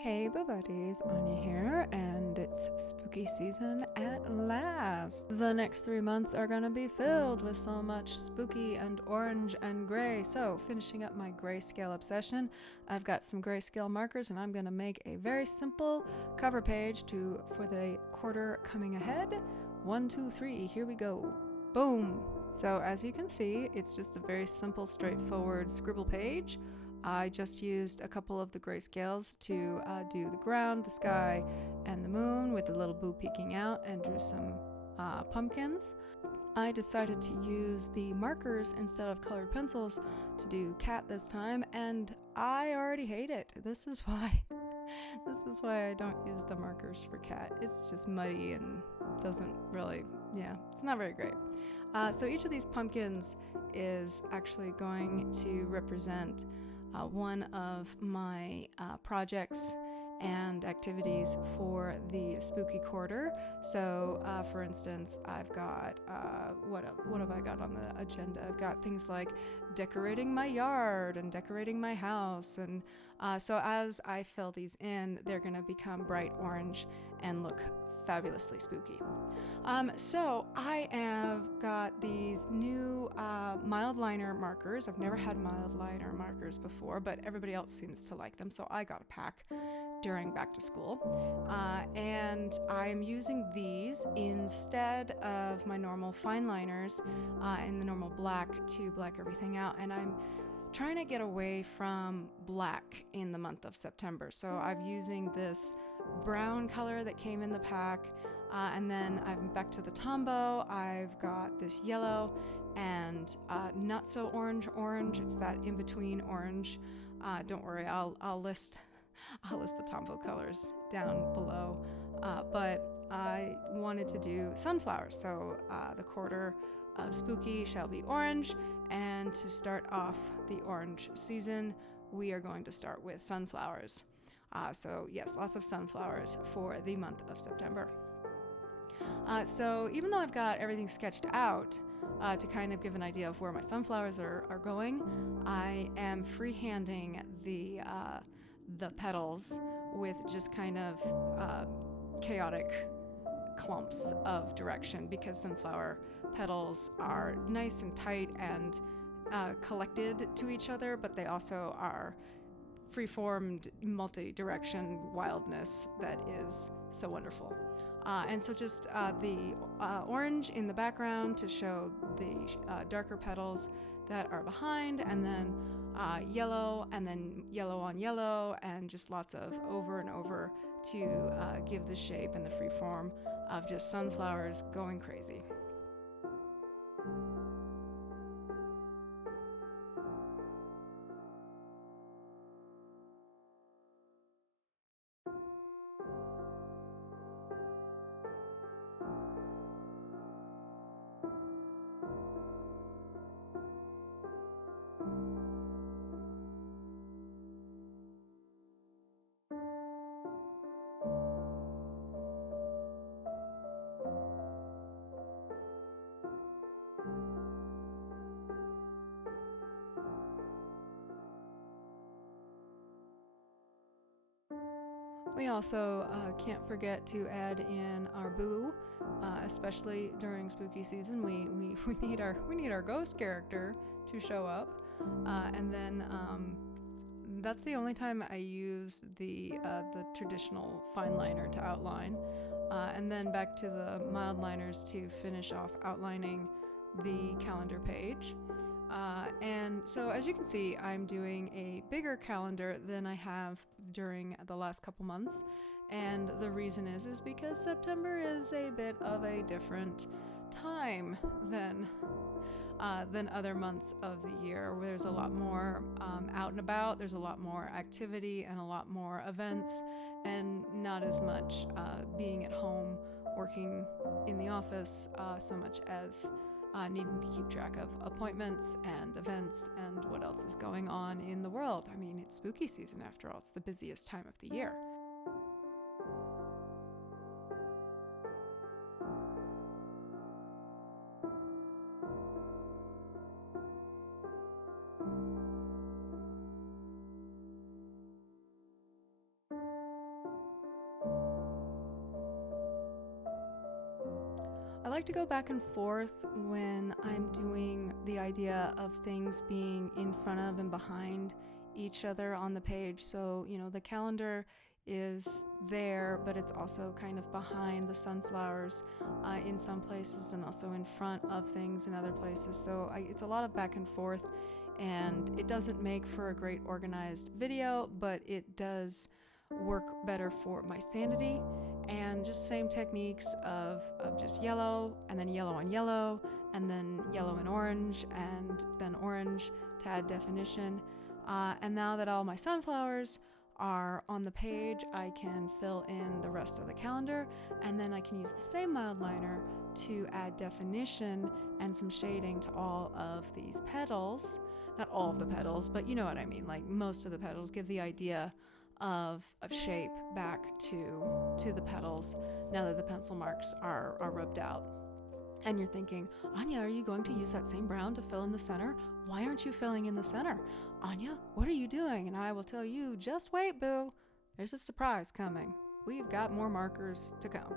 Hey buddies, Anya here, and it's spooky season at last. The next 3 months are gonna be filled with so much spooky and orange and gray. So, finishing up my grayscale obsession, I've got some grayscale markers and I'm gonna make a very simple cover page for the quarter coming ahead. 1, 2, 3, here we go. Boom! So as you can see, it's just a very simple, straightforward scribble page. I just used a couple of the grayscales to do the ground, the sky, and the moon with the little boo peeking out, and drew some pumpkins. I decided to use the markers instead of colored pencils to do cat this time, and I already hate it. This is why I don't use the markers for cat. It's just muddy and doesn't really, it's not very great. So each of these pumpkins is actually going to represent one of my projects and activities for the spooky quarter. So for instance, I've got what have I got on the agenda? I've got things like decorating my yard and decorating my house, and so as I fill these in, they're going to become bright orange and look fabulously spooky. So I have got these new mild liner markers. I've never had mild liner markers before, but everybody else seems to like them, so I got a pack during back to school. And I'm using these instead of my normal fine liners and the normal black to black everything out, and I'm trying to get away from black in the month of September. So I'm using this brown color that came in the pack, and then I'm back to the Tombow. I've got this yellow and not so orange. It's that in between orange. Don't worry, I'll list the Tombow colors down below. But I wanted to do sunflowers, so the quarter of spooky shall be orange, and to start off the orange season, we are going to start with sunflowers. So yes, lots of sunflowers for the month of September. So even though I've got everything sketched out to kind of give an idea of where my sunflowers are going, I am freehanding the petals with just kind of chaotic clumps of direction, because sunflower petals are nice and tight and collected to each other, but they also are free-formed multi-direction wildness that is so wonderful. And so just the orange in the background to show the darker petals that are behind, and then yellow, and then yellow on yellow, and just lots of over and over to give the shape and the free form of just sunflowers going crazy. We also can't forget to add in our boo, especially during spooky season. We need our ghost character to show up, and then that's the only time I used the traditional fine liner to outline, and then back to the mild liners to finish off outlining the calendar page. And so as you can see, I'm doing a bigger calendar than I have during the last couple months. And the reason is because September is a bit of a different time than other months of the year, where there's a lot more out and about, there's a lot more activity and a lot more events, and not as much being at home, working in the office, so much as needing to keep track of appointments and events and what else is going on in the world. I mean, it's spooky season after all. It's the busiest time of the year. like to go back and forth when I'm doing the idea of things being in front of and behind each other on the page. So, you know, the calendar is there, but it's also kind of behind the sunflowers in some places and also in front of things in other places. So it's a lot of back and forth, and it doesn't make for a great organized video, but it does work better for my sanity. And just same techniques of just yellow and then yellow on yellow and then yellow and orange and then orange to add definition. And now that all my sunflowers are on the page, I can fill in the rest of the calendar, and then I can use the same mild liner to add definition and some shading to all of these petals. Not all of the petals, but you know what I mean, like most of the petals give the idea of shape back to the petals now that the pencil marks are rubbed out. And you're thinking, Anya, are you going to use that same brown to fill in the center? Why aren't you filling in the center? Anya, what are you doing? And I will tell you, just wait, boo. There's a surprise coming. We've got more markers to come.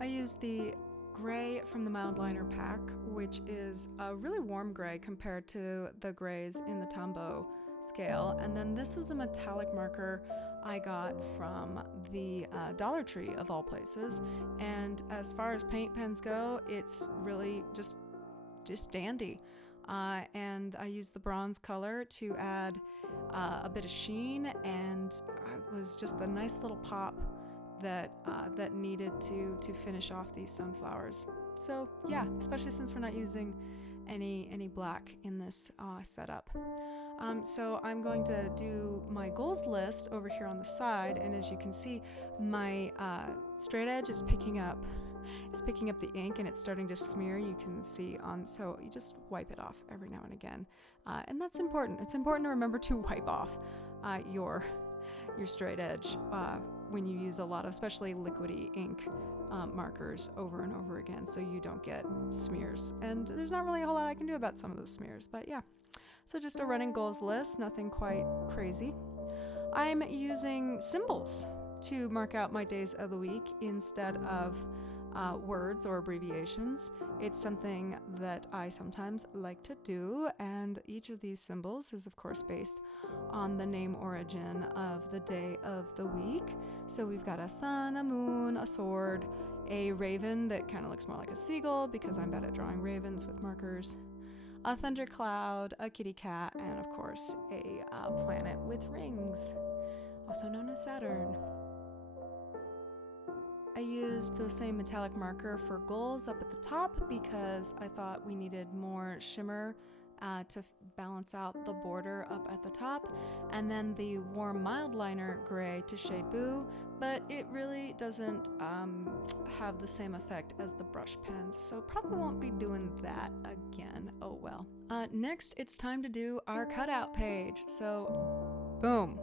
I used the gray from the mild liner pack, which is a really warm gray compared to the grays in the Tombow scale. And then this is a metallic marker I got from the Dollar Tree of all places. And as far as paint pens go, it's really just dandy. And I used the bronze color to add a bit of sheen, and it was just the nice little pop that needed to finish off these sunflowers. So yeah, especially since we're not using any black in this setup. So I'm going to do my goals list over here on the side, and as you can see, my straight edge is picking up the ink, and it's starting to smear. You can see so you just wipe it off every now and again, and that's important. It's important to remember to wipe off your straight edge when you use a lot of, especially liquidy ink markers over and over again, so you don't get smears. And there's not really a whole lot I can do about some of those smears, but yeah. So just a running goals list, nothing quite crazy. I'm using symbols to mark out my days of the week instead of words or abbreviations. It's something that I sometimes like to do, and each of these symbols is of course based on the name origin of the day of the week. So we've got a sun, a moon, a sword, a raven that kind of looks more like a seagull because I'm bad at drawing ravens with markers, a thundercloud, a kitty cat, and of course a planet with rings, also known as Saturn. I used the same metallic marker for goals up at the top because I thought we needed more shimmer to balance out the border up at the top, and then the warm mild liner gray to shade boo, but it really doesn't have the same effect as the brush pens, so probably won't be doing that again. Oh well. Next, it's time to do our cutout page. So, boom.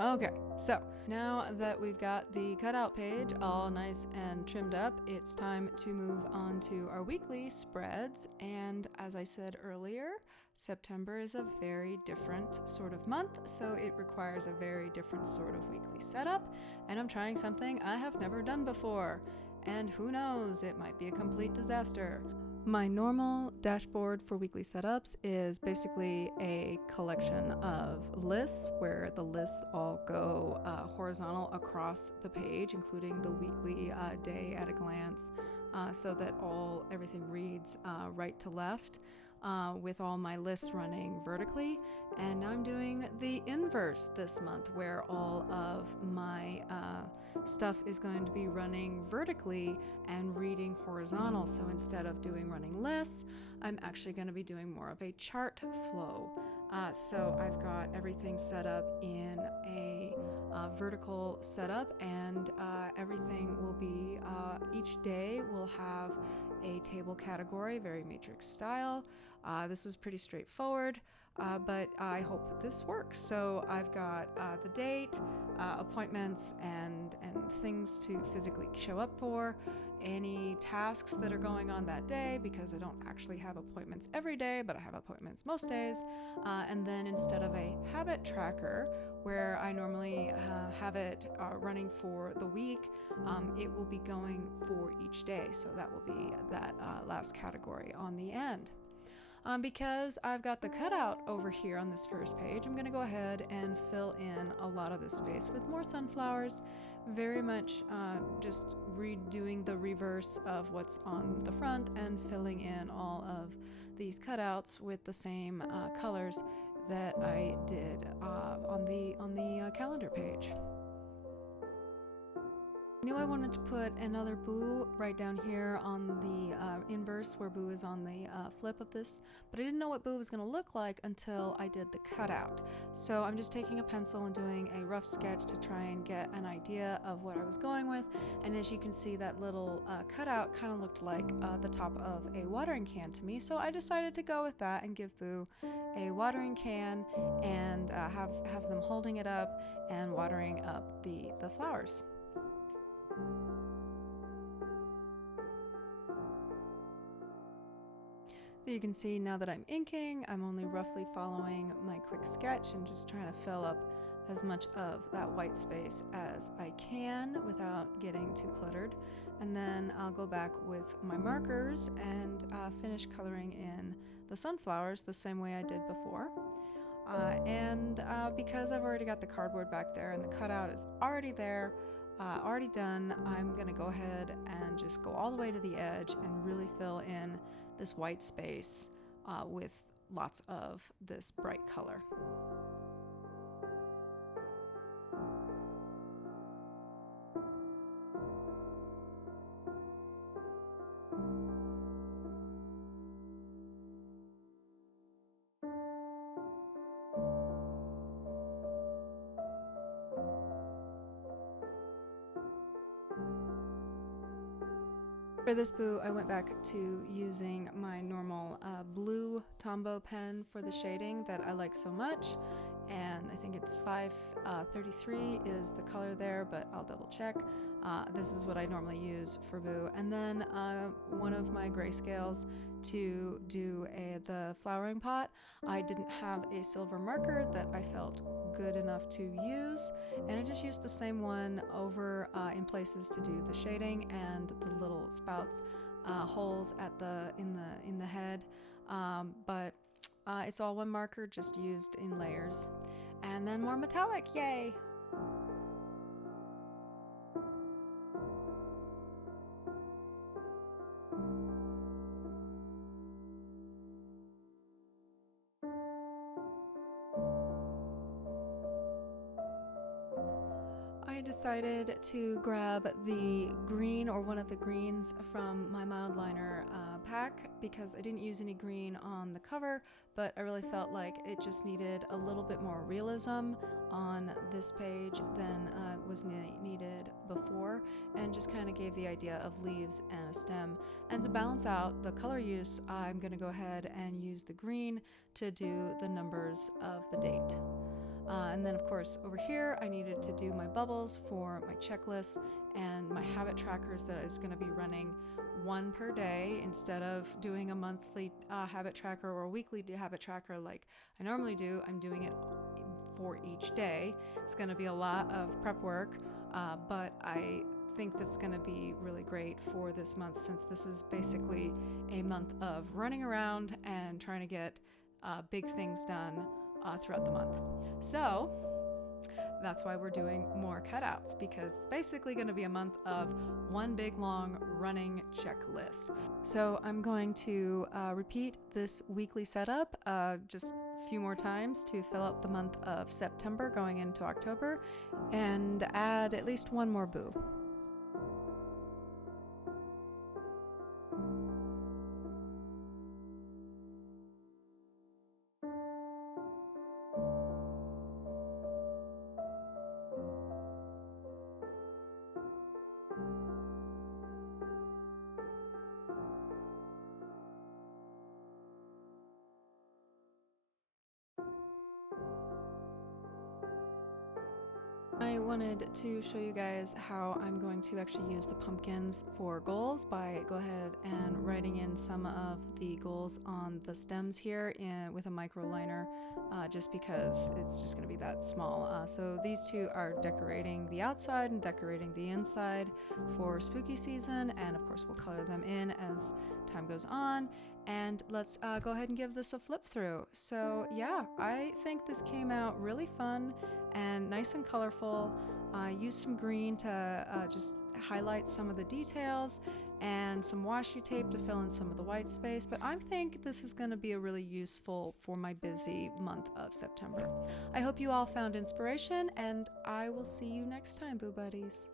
Okay, so now that we've got the cutout page all nice and trimmed up, it's time to move on to our weekly spreads. And as I said earlier, September is a very different sort of month, so it requires a very different sort of weekly setup. And I'm trying something I have never done before. And who knows, it might be a complete disaster. My normal dashboard for weekly setups is basically a collection of lists where the lists all go horizontal across the page, including the weekly day at a glance, so that everything reads right to left, with all my lists running vertically. And I'm doing the inverse this month, where all of my stuff is going to be running vertically and reading horizontal. So instead of doing running lists, I'm actually going to be doing more of a chart flow. So I've got everything set up in a vertical setup, and everything will be, each day will have a table category, very matrix style. This is pretty straightforward, but I hope this works. So I've got the date, appointments, and things to physically show up for, any tasks that are going on that day, because I don't actually have appointments every day, but I have appointments most days. And then instead of a habit tracker, where I normally have it running for the week, it will be going for each day. So that will be that last category on the end. Because I've got the cutout over here on this first page, I'm going to go ahead and fill in a lot of this space with more sunflowers, very much just redoing the reverse of what's on the front and filling in all of these cutouts with the same colors that I did on the calendar page. I knew I wanted to put another boo right down here on the inverse where boo is on the flip of this, but I didn't know what boo was going to look like until I did the cutout. So I'm just taking a pencil and doing a rough sketch to try and get an idea of what I was going with, and as you can see, that little cutout kind of looked like the top of a watering can to me, so I decided to go with that and give boo a watering can and have them holding it up and watering up the flowers. So you can see now that I'm inking, I'm only roughly following my quick sketch and just trying to fill up as much of that white space as I can without getting too cluttered. And then I'll go back with my markers and finish coloring in the sunflowers the same way I did before. Because I've already got the cardboard back there and the cutout is already there, already done, I'm gonna go ahead and just go all the way to the edge and really fill in this white space with lots of this bright color. For this boo, I went back to using my normal blue Tombow pen for the shading that I like so much, and I think it's 533 is the color there, but I'll double check. This is what I normally use for boo. And then one of my grayscales to do the flowering pot. I didn't have a silver marker that I felt good enough to use, and I just used the same one over in places to do the shading and the little spouts holes at in the head, but it's all one marker, just used in layers. And then more metallic, yay! I decided to grab the green, or one of the greens, from my mild liner pack because I didn't use any green on the cover, but I really felt like it just needed a little bit more realism on this page than was needed before, and just kind of gave the idea of leaves and a stem. And to balance out the color use, I'm going to go ahead and use the green to do the numbers of the date. And then of course over here I needed to do my bubbles for my checklist and my habit trackers that I was going to be running one per day instead of doing a monthly habit tracker or a weekly habit tracker like I normally do. I'm doing it for each day. It's going to be a lot of prep work, but I think that's going to be really great for this month, since this is basically a month of running around and trying to get big things done throughout the month. So that's why we're doing more cutouts, because it's basically going to be a month of one big long running checklist. So I'm going to repeat this weekly setup just a few more times to fill up the month of September going into October, and add at least one more boo. I wanted to show you guys how I'm going to actually use the pumpkins for goals by go ahead and writing in some of the goals on the stems here with a micro liner, just because it's just going to be that small. So these two are decorating the outside and decorating the inside for spooky season, and of course we'll color them in as time goes on. And let's go ahead and give this a flip through. So yeah, I think this came out really fun and nice and colorful. I used some green to just highlight some of the details and some washi tape to fill in some of the white space, but I think this is going to be a really useful for my busy month of September. I hope you all found inspiration, and I will see you next time, Boo Buddies.